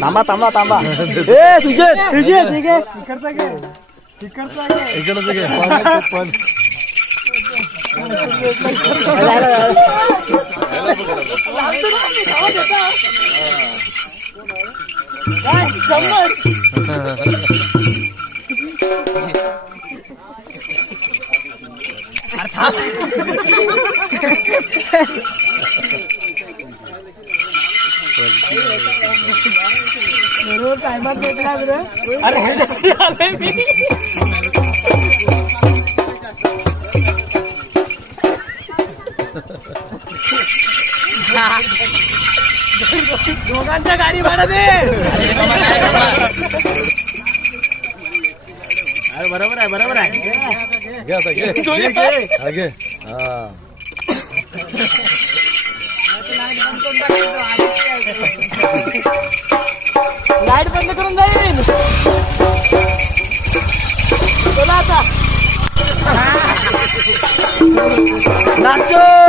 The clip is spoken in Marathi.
थांबा थांबा थांबा ए सुजित सुजित ठीक आहे इकडचा घे इकडचा घे इकडचं घे पण बरोबर टायमात भेटला रे दोघांच्या गाडी भाडा दे अरे बरोबर आहे बरोबर आहे घे आता घे घे हा लाईट बंद करून जाईल चला आता नाचो